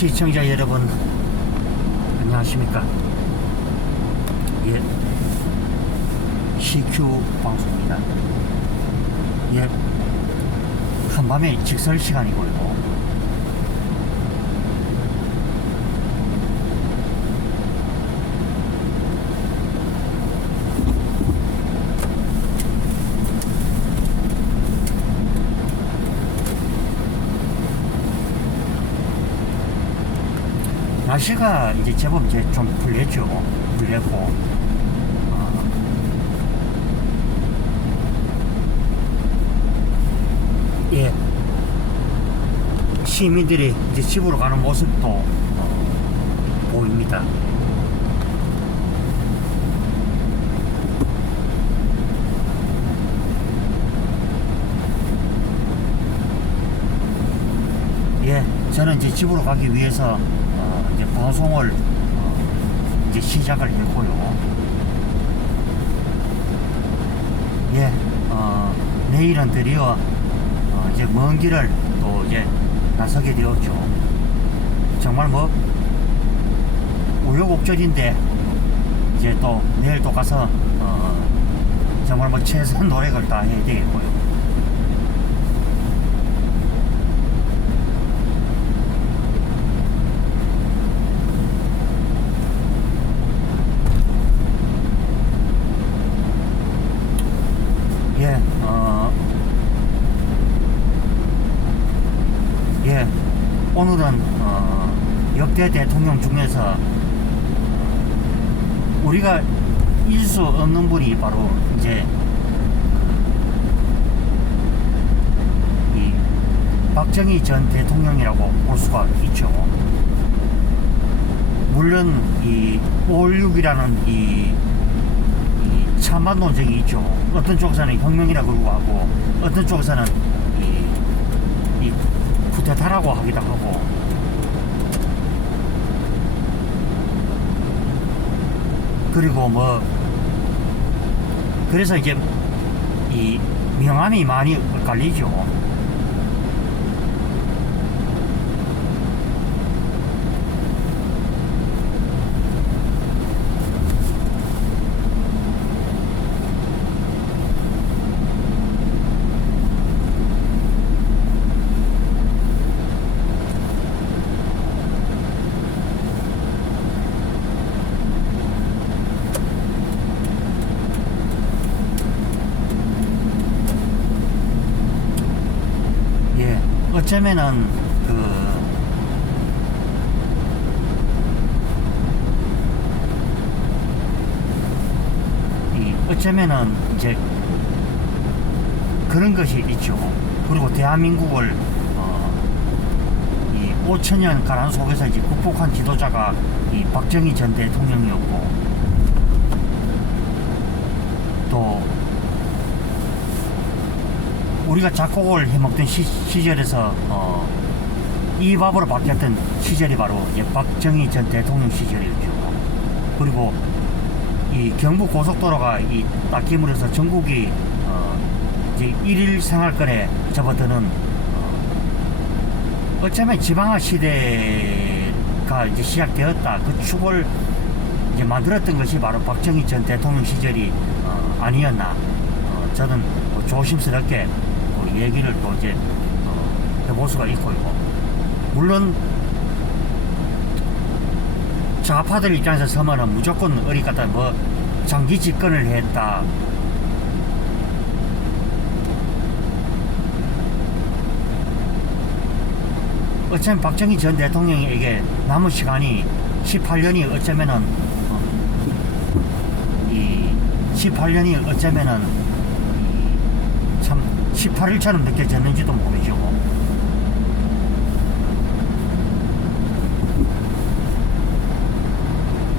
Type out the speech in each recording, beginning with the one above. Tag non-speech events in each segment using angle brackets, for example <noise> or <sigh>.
시청자 여러분 안녕하십니까? 예. CQ 방송입니다. 예. 한밤에 직설 시간이고요 날씨가 이제 제법 이제 좀 풀렸죠. 풀렸고. 어, 예. 시민들이 이제 집으로 가는 모습도 어, 보입니다. 예, 저는 이제 집으로 가기 위해서 방송을 어, 이제 시작을 했고요. 예, 어, 내일은 드디어 어, 이제 먼 길을 또 이제 나서게 되었죠. 정말 뭐 우여곡절인데 이제 또 내일 또 가서 어, 정말 뭐 최선 노력을 다 해야 되겠고요. 예, 어, 예, 오늘은 어, 역대 대통령 중에서 우리가 잊을 수 없는 분이 바로 이제 이 박정희 전 대통령이라고 볼 수가 있죠. 물론 이 5.16이라는 이이 찬반 논쟁이 있죠. 어떤 쪽에서는 혁명이라고 하고 어떤 쪽에서는 이, 이 쿠데타라고 하기도 하고 그리고 뭐 그래서 이제 이 명암이 많이 엇갈리죠. 예, 어쩌면은 그이 어쩌면은 이제 그런 것이 있죠. 그리고 대한민국을 어, 이 5천년 가난 속에서 이제 극복한 지도자가 이 박정희 전 대통령이었고 또 우리가 작곡을 해 먹던 시, 시절에서 어, 이 밥으로 바뀌었던 시절이 바로 박정희 전 대통령 시절이었죠. 그리고 이 경부 고속도로가 이 닦임으로써 전국이 어, 이제 일일 생활권에 접어드는 어, 어쩌면 지방화 시대가 이제 시작되었다. 그 축을 이제 만들었던 것이 바로 박정희 전 대통령 시절이 어, 아니었나. 어, 저는 뭐 조심스럽게 뭐 얘기를 또 이제 어, 해볼 수가 있고요. 물론 좌파들 입장에서 서면은 무조건 어리 갖다 뭐 장기 집권을 했다. 어쩌면 박정희 전 대통령에게 남은 시간이 18년이 어쩌면은 어, 이 18년이 어쩌면은 이 참 18일처럼 느껴졌는지도 모르죠.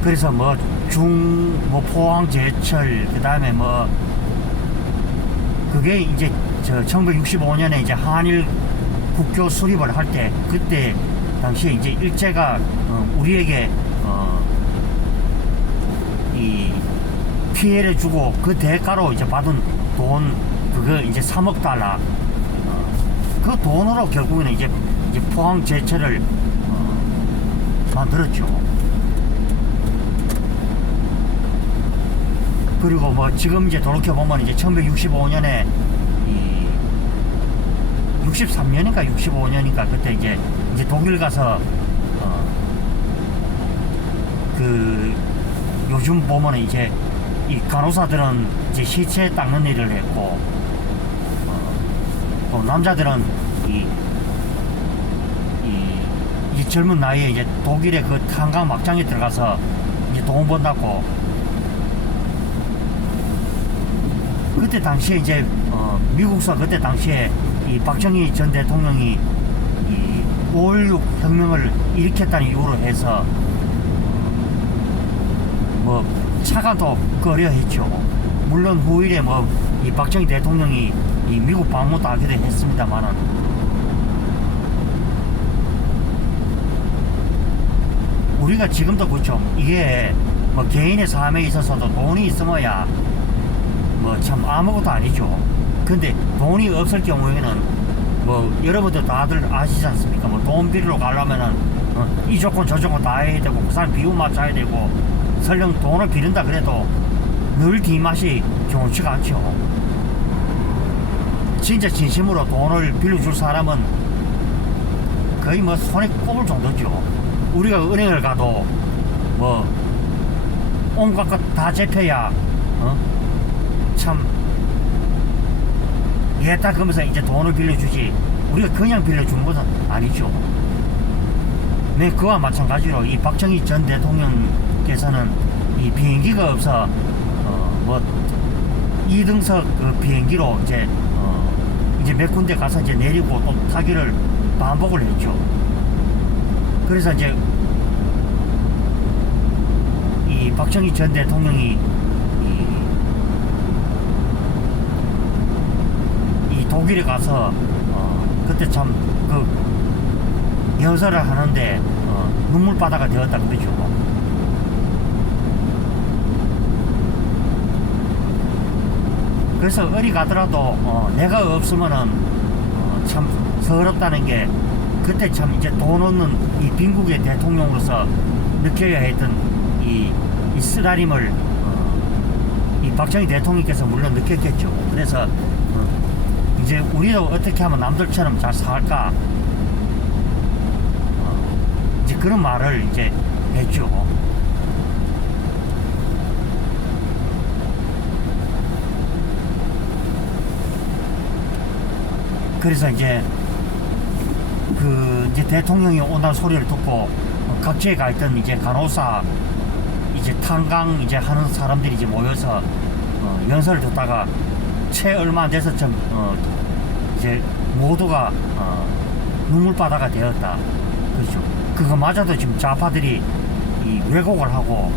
그래서 뭐 중, 뭐 포항 제철, 그 다음에 뭐, 그게 이제 저 1965년에 이제 한일 국교 수립을 할 때, 그때 당시에 이제 일제가 어, 우리에게 어, 이 피해를 주고 그 대가로 이제 받은 돈, 그거 이제 3억 달러. 어, 그 돈으로 결국에는 이제, 포항 제철을 어, 만들었죠. 그리고 뭐 지금 이제 돌이켜 보면 이제 1965년에 이 63년인가 65년인가 그때 이제 이제 독일 가서 어, 그 요즘 보면은 이제 이 간호사들은 이제 시체 닦는 일을 했고 어, 또 남자들은 이, 이, 이 젊은 나이에 이제 독일의 그 탄광 막장에 들어가서 이제 돈 번다고 그때 당시에 이제 어, 미국서 그때 당시에 이 박정희 전 대통령이 이5.16 혁명을 일으켰다는 이유로 해서 뭐 차가 더 꺼려 했죠. 물론 후일에 뭐 이 박정희 대통령이 이 미국 방문도 하기도 했습니다만은 우리가 지금도 그렇죠. 이게 뭐 개인의 삶에 있어서도 돈이 있어야 뭐 참 아무것도 아니죠. 근데 돈이 없을 경우에는 뭐 여러분들 다들 아시지 않습니까? 뭐 돈 빌리러 가려면은 어, 이 조건 저 조건 다 해야 되고 그 사람 비용 맞춰야 되고 설령 돈을 빌린다 그래도 늘 뒷맛이 좋지가 않죠. 진짜 진심으로 돈을 빌려줄 사람은 거의 뭐 손에 꼽을 정도죠. 우리가 은행을 가도 뭐 온갖 것다 잡혀야 어? 참 얘다 그러면서 이제 돈을 빌려주지 우리가 그냥 빌려주는 것은 아니죠. 네, 그와 마찬가지로 이 박정희 전 대통령께서는 이 비행기가 없어 어, 뭐 2등석 그 비행기로 이제 어, 이제 몇 군데 가서 이제 내리고 또 타기를 반복을 했죠. 그래서 이제 이 박정희 전 대통령이 이, 이 독일에 가서 어, 그때 참 그 연설을 하는데 어, 눈물바다가 되었다 그러죠. 그래서 어디 가더라도 어, 내가 없으면은 어, 참 서럽다는 게 그때 참 이제 돈 없는 이 빈국의 대통령으로서 느껴야 했던 이, 이 쓰라림을 어, 이 박정희 대통령께서 물론 느꼈겠죠. 그래서 어, 이제 우리도 어떻게 하면 남들처럼 잘 살까 어, 이제 그런 말을 이제 했죠. 그래서 이제 그 이제 대통령이 온다는 소리를 듣고 어, 각지에 가 있던 이제 간호사 이제 탄강 이제 하는 사람들이 이제 모여서 어, 연설을 듣다가 채 얼마 안 돼서 좀 어, 이제 모두가 어, 눈물바다가 되었다. 그렇죠. 그거마저도 지금 좌파들이 이 왜곡을 하고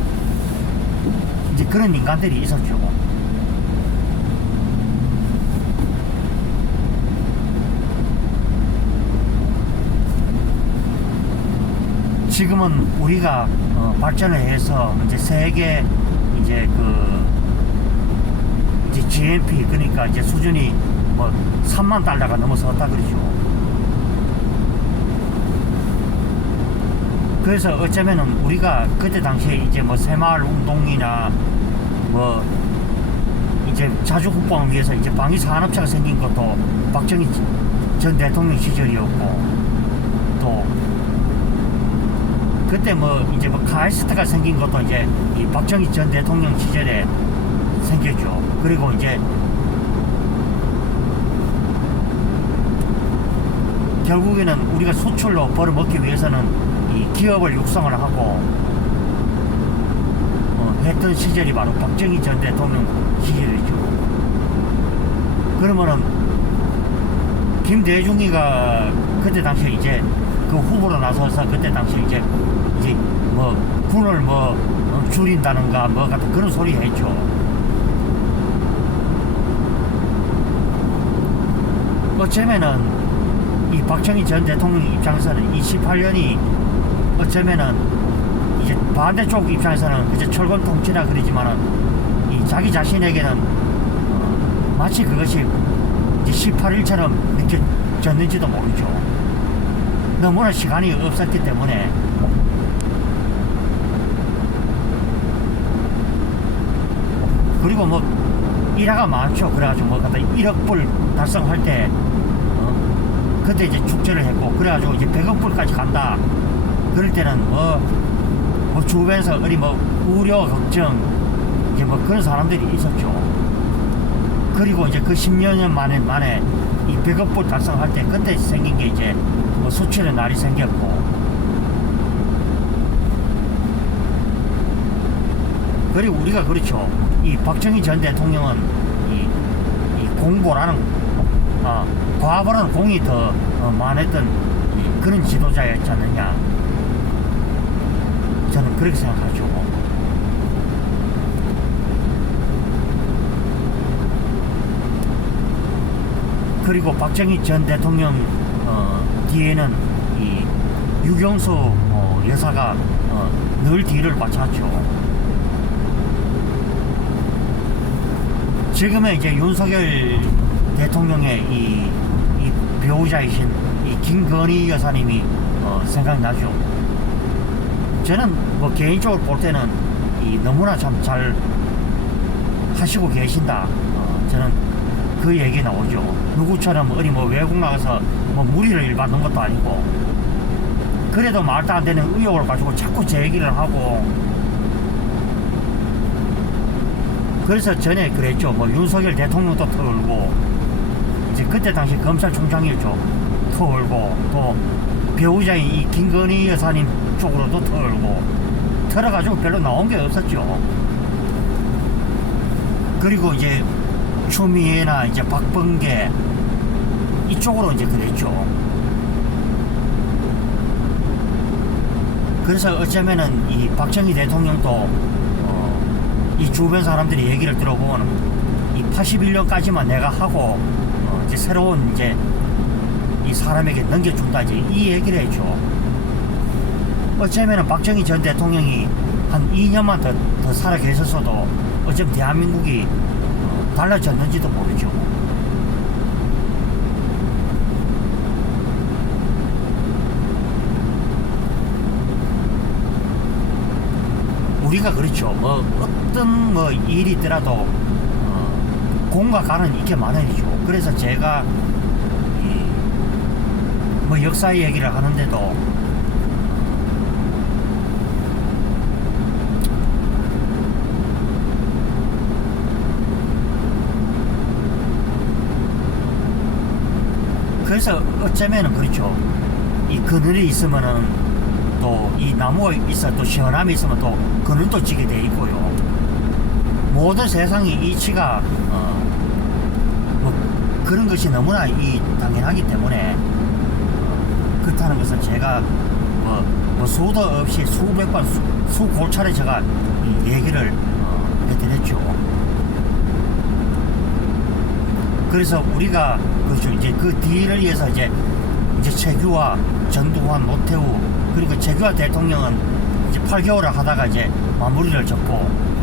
이제 그런 인간들이 있었죠 지금은 우리가 어, 발전을 해서 이제 세계 이제 그 이제 GNP 그러니까 이제 수준이 뭐 3만 달러가 넘어섰다 그러죠. 그래서 어쩌면은 우리가 그때 당시에 이제 뭐 새마을 운동이나 뭐 이제 자주 국방을 위해서 이제 방위 산업체가 생긴 것도 박정희 전 대통령 시절이었고 또 그때 뭐 이제 뭐 카이스트가 생긴 것도 이제 이 박정희 전 대통령 시절에 생겼죠. 그리고 이제 결국에는 우리가 수출로 벌어먹기 위해서는 이 기업을 육성을 하고 어, 했던 시절이 바로 박정희 전 대통령 시절이죠. 그러면은 김대중이가 그때 당시에 이제 그 후보로 나서서 그때 당시에 이제 이제 뭐 군을 뭐 어, 줄인다는가 뭐 같은 그런 소리 했죠. 어쩌면은 이 박정희 전 대통령 입장에서는 28년이 어쩌면은 이제 반대쪽 입장에서는 이제 철권 통치라 그러지만은 이 자기 자신에게는 어, 마치 그것이 이제 18일처럼 느껴졌는지도 모르죠. 너무나 시간이 없었기 때문에 그리고 뭐 일화가 많죠. 그래가지고 뭐 갖다 1억 불 달성할 때 어? 그때 이제 축제를 했고 그래가지고 이제 100억 불까지 간다. 그럴 때는 뭐, 뭐 주변에서 어디 뭐 우려 걱정 이제 뭐 그런 사람들이 있었죠. 그리고 이제 그 10년 만에 만에 이 100억 불 달성할 때 그때 생긴 게 이제 뭐 수출의 날이 생겼고 그리고 우리가 그렇죠. 이 박정희 전 대통령은 이, 이 공보라는 아, 과보라는 공이 더 어, 많았던 이 그런 지도자였지 않느냐. 저는 그렇게 생각하죠. 그리고 박정희 전 대통령 어, 뒤에는 이 유경수 어, 여사가 어, 늘 뒤를 바쳤죠. 지금의 이제 윤석열 대통령의 이, 이 배우자이신 이 김건희 여사님이 어, 생각나죠. 저는 뭐 개인적으로 볼 때는 이 너무나 참 잘 하시고 계신다. 어, 저는 그 얘기 나오죠. 누구처럼 어디 뭐 외국 나가서 뭐 무리를 일받는 것도 아니고 그래도 말도 안 되는 의혹을 가지고 자꾸 제 얘기를 하고 그래서 전에 그랬죠. 뭐 윤석열 대통령도 털고 이제 그때 당시 검찰총장이었죠. 털고 또 배우자인 이 김건희 여사님 쪽으로도 털고 털어가지고 별로 나온 게 없었죠. 그리고 이제 추미애나 이제 박범계 이쪽으로 이제 그랬죠. 그래서 어쩌면은 이 박정희 대통령도 어, 이 주변 사람들이 얘기를 들어보면 이 81년까지만 내가 하고 어, 이제 새로운 이제 이 사람에게 넘겨준다지 이 얘기를 했죠. 어쩌면은 박정희 전 대통령이 한 2년만 더, 더 살아 계셨어도 어쩌면 대한민국이 어, 달라졌는지도 모르죠. 우리가 그렇죠. 뭐 어떤 뭐 일이 있더라도 어, 공과 가는 이게 많아야죠. 그래서 제가 이, 뭐 역사 얘기를 하는데도 그래서 어쩌면은 그렇죠. 이 그늘이 있으면은 또 이 나무가 있어 또 시원함이 있으면 또 그늘도 지게 돼 있고요. 모든 세상이 이치가 어, 뭐 그런 것이 너무나 이 당연하기 때문에 어, 그렇다는 것은 제가 뭐, 뭐 수도 없이 수백 번 수, 수골차례 제가 이 얘기를 어, 해드렸죠. 그래서 우리가 그죠 이제 그 뒤를 위해서 이제 이제 최규와 전두환, 노태우 그리고 최규와 대통령은 이제 8개월을 하다가 이제 마무리를 짓고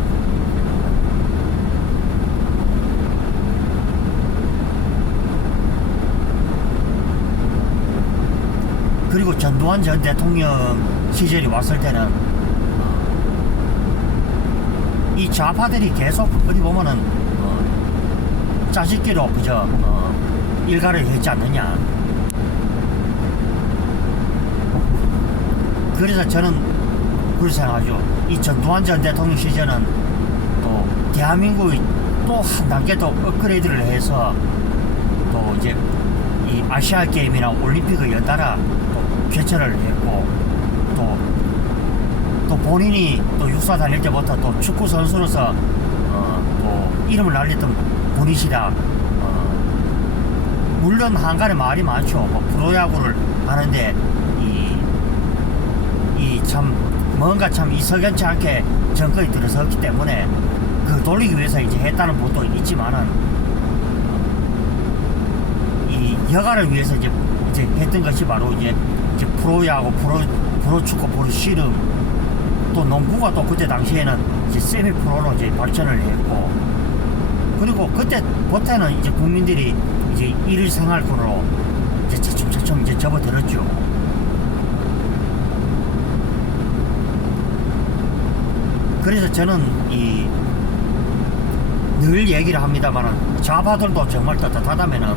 그리고 전두환 전 대통령 시절이 왔을 때는 어, 이 좌파들이 계속 어디 보면은 어, 짜집기로 그저 어, 일가를 했지 않느냐. 그래서 저는 그렇게 생각하죠. 이 전두환 전 대통령 시절은 또 대한민국이 또한 단계 더 업그레이드를 해서 또 이제 이 아시아 게임이나 올림픽을 연달아 또 개최를 했고 또, 또 본인이 또 육사 다닐 때부터 또 축구 선수로서 어, 또 이름을 날렸던 분이시다. 어, 물론 한간에 말이 많죠. 뭐 프로야구를 하는데 이 이 참 뭔가 참 이석연치 않게 정권이 들어섰기 때문에 그 돌리기 위해서 이제 했다는 보도 있지만은 이 여가를 위해서 이제 이제 했던 것이 바로 이제 이제 프로야구, 프로 프로 축구, 프로 씨름 또 농구가 또 그때 당시에는 이제 세미 프로로 이제 발전을 했고 그리고 그때부터는 이제 국민들이 이제 일 생활권으로 이제 차츰차츰 이제 접어들었죠. 그래서 저는 이 늘 얘기를 합니다만은 좌파들도 정말 떳떳하다면은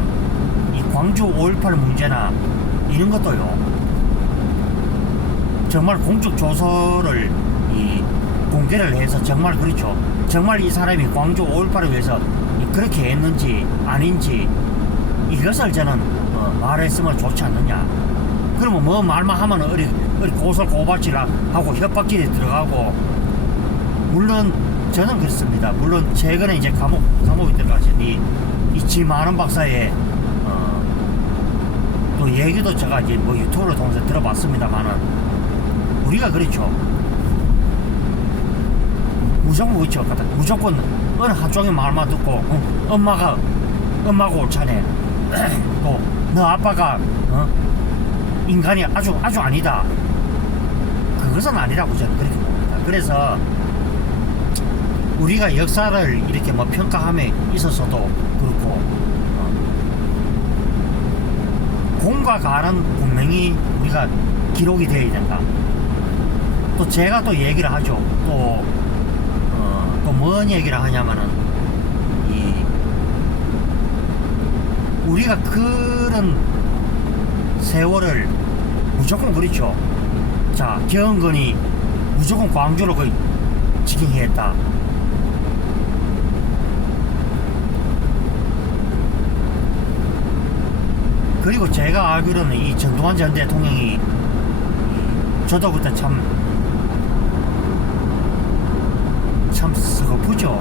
이 광주 5.18 문제나 이런 것도요 정말 공적 조서를 이 공개를 해서 정말 그렇죠. 정말 이 사람이 광주 5.18을 위해서 그렇게 했는지 아닌지 이것을 저는 어, 말했으면 좋지 않느냐. 그러면 뭐 말만 하면 어리, 어리 고소 고발질 하고 협박질에 들어가고 물론 저는 그렇습니다. 물론 최근에 이제 감옥 감옥에 들어가신 이, 이 지만원 박사의 어, 또 얘기도 제가 이제 뭐 유튜브를 통해서 들어봤습니다만은 우리가 그렇죠. 무조건 그렇죠. 갖다 무조건 어느 한쪽의 말만 듣고 어, 엄마가 엄마가 옳자네. <clears throat> 또 너 아빠가 어? 인간이 아주 아주 아니다. 그것은 아니라고 저는 그렇게 봅니다. 그래서 우리가 역사를 이렇게 뭐 평가함에 있어서도 그렇고 어, 공과 가는 분명히 우리가 기록이 되어야 된다. 또 제가 또 얘기를 하죠. 또 어, 또뭔 얘기를 하냐면은 이 우리가 그런 세월을 무조건 그렇죠. 자, 경건이 무조건 광주를 거의 지키게 했다. 그리고 제가 알기로는 이 전두환 전 대통령이 저도 그때 참, 참 서글프죠.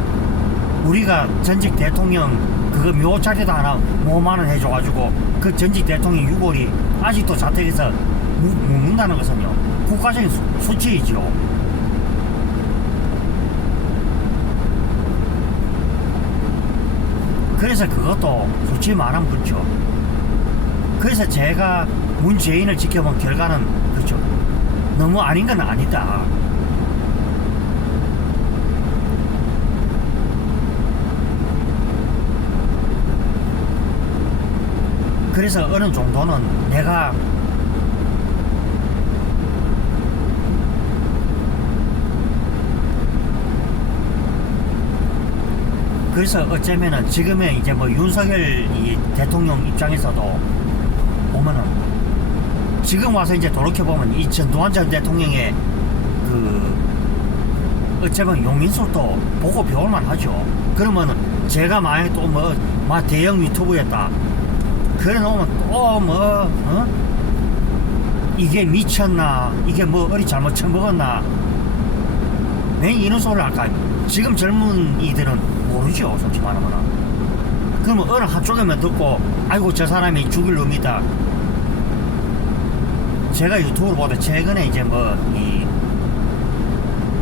우리가 전직 대통령 그거 묘자리도 하나 5만원 해줘가지고 그 전직 대통령 6월이 아직도 자택에서 묵- 묵는다는 것은요. 국가적인 수, 수치이죠. 그래서 그것도 솔직히 말하면 그렇죠. 그래서 제가 문재인을 지켜본 결과는 그렇죠. 너무 아닌 건 아니다. 그래서 어느 정도는 내가 그래서 어쩌면은 지금의 이제 뭐 윤석열 이 대통령 입장에서도 보면은 지금 와서 이제 돌이켜보면 이 전두환 전 대통령의 그 어쩌면 용인술도 보고 배울만 하죠. 그러면은 제가 만약에 또뭐 막 대형 유튜브였다. 그래 놓으면 또 뭐, 어? 이게 미쳤나? 이게 뭐 어리 잘못 처먹었나? 왜 이런 소리를 할까? 지금 젊은 이들은 모르죠, 솔직히 말하면. 그러면 어느 한쪽에만 듣고, 아이고, 저 사람이 죽일 놈이다. 제가 유튜브를 보다 최근에 이제 뭐, 이,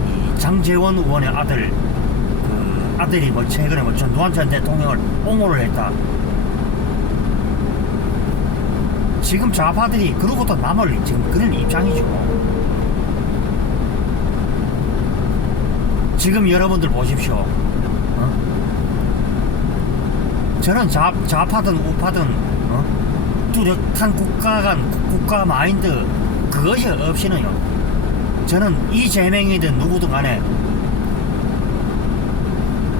이 장재원 의원의 아들, 그 아들이 뭐 최근에 뭐 전두환 전 대통령을 옹호를 했다. 지금 좌파들이 그러고도 남을 지금 그런 입장이죠. 지금 여러분들 보십시오. 어? 저는 좌, 좌파든 우파든 어? 뚜렷한 국가 간 국가 마인드 그것이 없이는요. 저는 이 재명이든 누구든 간에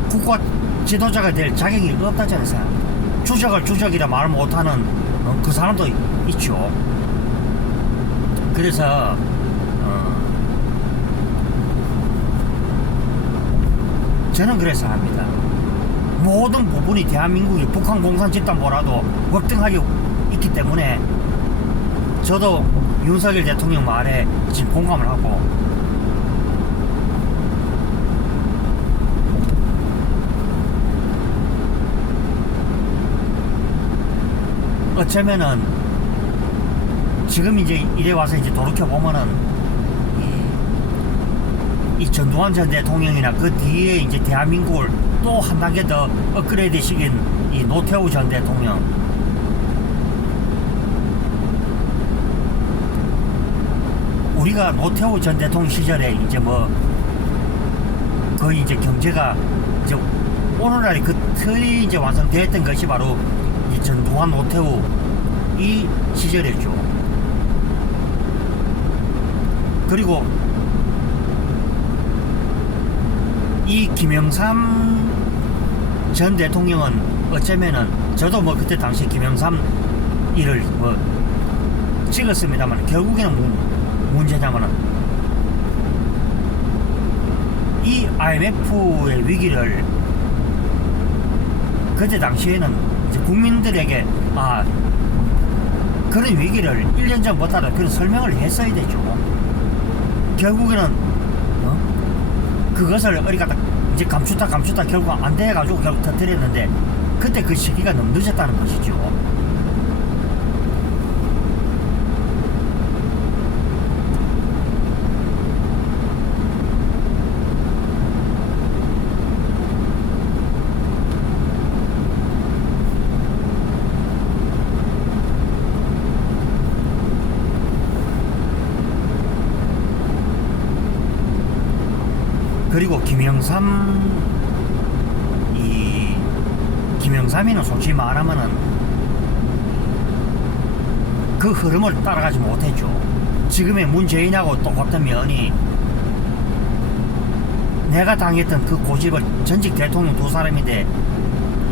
국가 지도자가 될 자격이 없다잖아요. 생각합니다. 주적을 주적이라 말 못하는 어, 그 사람도 있죠. 그래서 어, 저는 그래서 합니다. 모든 부분이 대한민국이 북한 공산 집단보다도 월등하게 있기 때문에 저도 윤석열 대통령 말에 지금 공감을 하고 어쩌면은 지금 이제 이래 와서 이제 돌이켜 보면은 이, 이 전두환 전 대통령이나 그 뒤에 이제 대한민국을 또 한 단계 더 업그레이드 시킨 이 노태우 전 대통령 우리가 노태우 전 대통령 시절에 이제 뭐 거의 이제 경제가 이제 오늘날 그 틀이 이제 완성됐던 것이 바로 이 전두환 노태우 이 시절이었죠. 그리고 이 김영삼 전 대통령은 어쩌면은 저도 뭐 그때 당시 김영삼 일을 뭐 찍었습니다만 결국에는 뭐 문제냐면은 이 IMF의 위기를 그때 당시에는 이제 국민들에게 아 그런 위기를 1년 전부터 그런 설명을 했어야 되죠. 결국에는 어? 그것을 어디 갖다 이제 감추다 감추다 결국 안 돼가지고 결국 터뜨렸는데 그때 그 시기가 너무 늦었다는 것이죠. 그리고 김영삼 이 김영삼이는 솔직히 말하면은 그 흐름을 따라가지 못했죠. 지금의 문재인하고 똑같은 면이 내가 당했던 그 고집을 전직 대통령 두 사람인데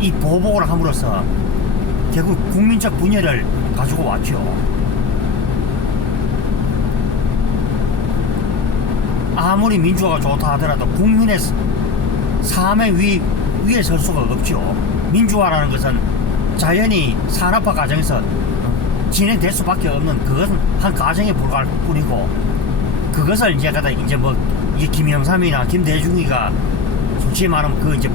이 보복을 함으로써 결국 국민적 분열을 가지고 왔죠. 아무리 민주화가 좋다 하더라도 국민의 삶의 위, 위에 설 수가 없죠. 민주화라는 것은 자연히 산업화 과정에서 진행될 수밖에 없는 그것은 한 과정에 불과할 뿐이고 그것을 이제 가다 이제 뭐 이게 김영삼이나 김대중이가 솔직히 말하면 그 이제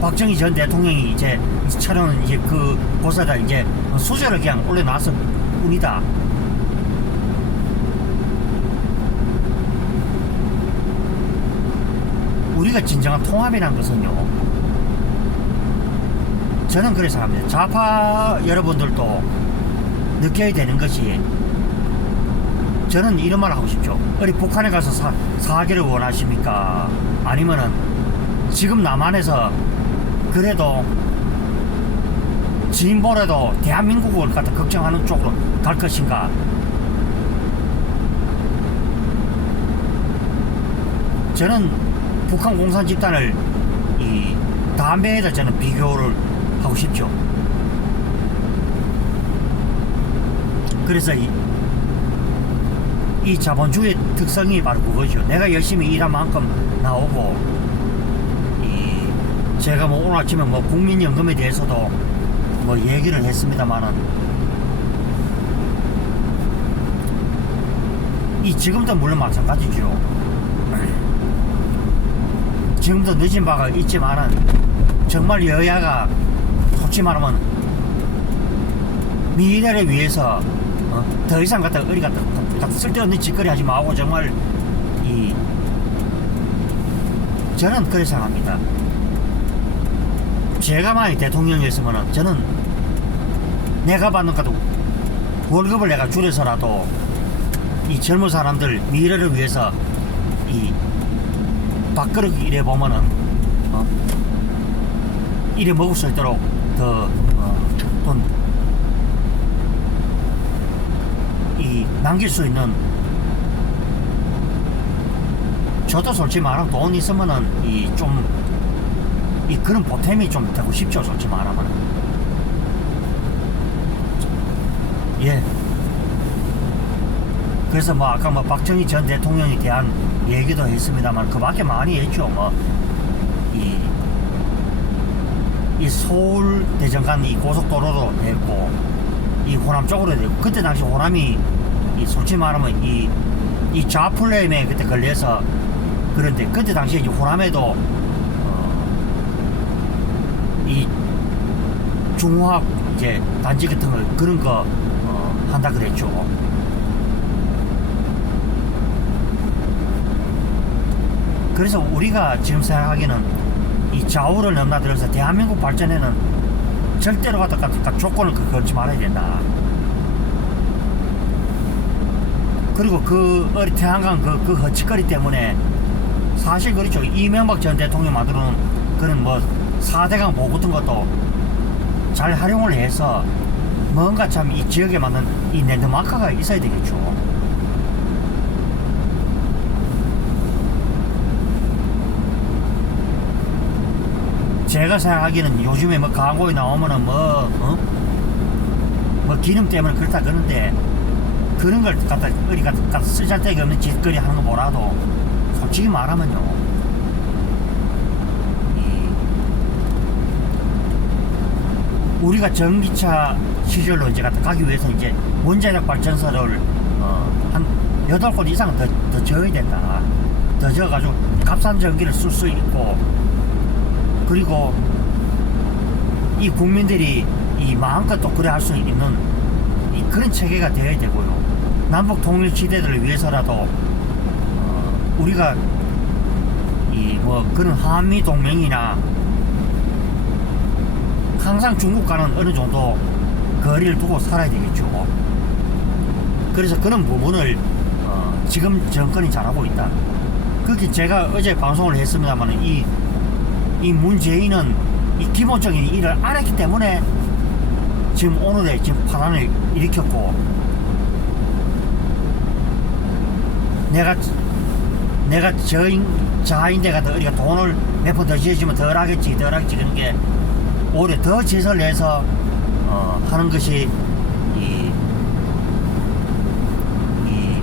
박정희 전 대통령이 이제 차려는 이제 그 곳에다 이제 수저를 그냥 올려놨을 뿐이다. 우리가 진정한 통합이란 것은요. 저는 그렇게 생각합니다. 좌파 여러분들도 느껴야 되는 것이 저는 이런 말 하고 싶죠. 어디 북한에 가서 사, 사기를 원하십니까? 아니면은 지금 남한에서 그래도 진보라도 대한민국을 갖다 걱정하는 쪽으로 갈 것인가? 저는 북한 공산 집단을 이 담배에다 저는 비교를 하고 싶죠. 그래서 이, 이 자본주의 특성이 바로 그거죠. 내가 열심히 일한 만큼 나오고 이 제가 뭐 오늘 아침에 뭐 국민연금에 대해서도 뭐 얘기를 했습니다만은 이 지금도 물론 마찬가지죠. 지금도 늦은 바가 있지만은 정말 여야가 솔직히 말하면 미래를 위해서 어, 더 이상 갖다 어디 갖다 딱 쓸데없는 짓거리 하지 마고 정말 이 저는 그렇게 생각합니다. 제가 만약 대통령이었으면은 저는 내가 받는 것도 월급을 내가 줄여서라도 이 젊은 사람들 미래를 위해서 이 밥그릇 일해 보면은 어? 일해 먹을 수 있도록 더 어, 돈, 이 남길 수 있는 저도 솔직히 말하면 돈 있으면은 이 좀 이 그런 보탬이 좀 되고 싶죠 솔직히 말하면 예 그래서 뭐 아까 뭐 박정희 전 대통령에 대한 얘기도 했습니다만 그 밖에 많이 했죠 뭐이 이 서울 대전간 이 고속도로도 됐고 이 호남 쪽으로 되고 그때 당시 호남이 이 솔직히 말하면 이이 좌플레임에 그때 걸려서 그런데 그때 당시에 이제 호남에도 어, 이 중화학 이제 단지 같은 걸 그런 거 어, 한다 그랬죠. 그래서 우리가 지금 생각하기는 이 좌우를 넘나들어서 대한민국 발전에는 절대로 갖다 갖다 조건을 그- 걸지 말아야 된다. 그리고 그 어리 태양강 그, 그 허치거리 때문에 사실 그렇죠. 이명박 전 대통령 만들어 놓은 그런 뭐 4대강 보고 같은 것도 잘 활용을 해서 뭔가 참 이 지역에 맞는 이 랜드마크가 있어야 되겠죠. 제가 생각하기에는 요즘에 뭐 광고에 나오면은 뭐, 어? 뭐 기능 때문에 그렇다 그러는데 그런 걸 갖다 어디 갖다, 갖다 쓰잘데기 없는 짓거리 하는 거 뭐라도 솔직히 말하면요 이 우리가 전기차 시절로 이제 갖다 가기 위해서 이제 원자력 발전소를 어, 한 여덟 곳 이상 더, 더 지어야 된다 더 지어가지고 값싼 전기를 쓸 수 있고 그리고 이 국민들이 이 마음껏 또 그래 할 수 있는 이 그런 체계가 되어야 되고요. 남북 통일 시대들을 위해서라도 어, 우리가 이 뭐 그런 한미 동맹이나 항상 중국과는 어느 정도 거리를 두고 살아야 되겠죠. 그래서 그런 부분을 어, 지금 정권이 잘하고 있다. 그게 제가 어제 방송을 했습니다만 이, 이 문재인은 이 기본적인 일을 안 했기 때문에 지금 오늘의 지금 파란을 일으켰고 내가 내가 저인 자인데가 더 우리가 돈을 몇 푼 더 지어주면 덜 하겠지 덜 하겠지 그런 게 오히려 더 짓을 내서 어, 하는 것이 이, 이, 이,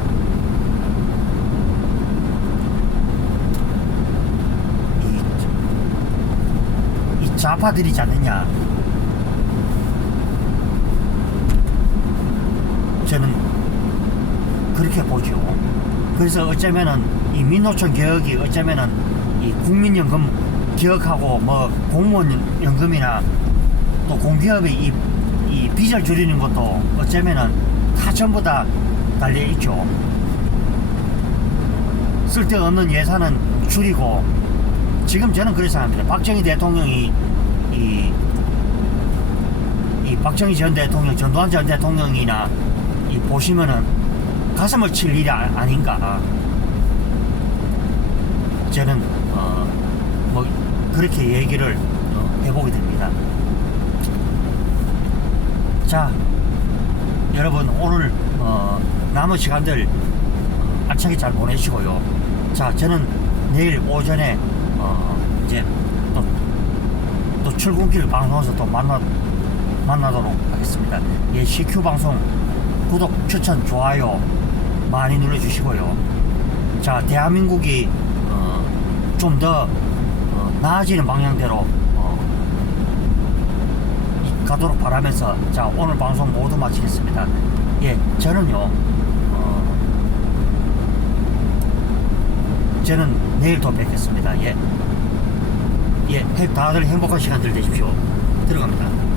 이 좌파들이지 않느냐 저는 그렇게 보죠. 그래서 어쩌면은 이 민노총 개혁이 어쩌면은 이 국민연금 개혁하고 뭐 공무원 연금이나 또 공기업의 이, 이 빚을 줄이는 것도 어쩌면은 다 전부 다 달려 있죠. 쓸데없는 예산은 줄이고 지금 저는 그렇게 생각합니다. 박정희 대통령이 이, 이 박정희 전 대통령, 전두환 전 대통령이나 이 보시면은 가슴을 칠 일이 아, 아닌가. 저는 어, 뭐 그렇게 얘기를 어, 해보게 됩니다. 자, 여러분 오늘 어, 남은 시간들 어, 알차게 잘 보내시고요. 자, 저는 내일 오전에 어, 이제 또, 또 출근길 방송에서 또 만나 만나도록 하겠습니다. 예, CQ 방송 구독, 추천, 좋아요 많이 눌러주시고요. 자, 대한민국이 어, 좀더 어, 나아지는 방향대로 어, 이- 가도록 바라면서 자 오늘 방송 모두 마치겠습니다. 예, 저는요. 어, 저는 내일 또 뵙겠습니다. 예, 예, 다들 행복한 시간들 되십시오. 들어갑니다.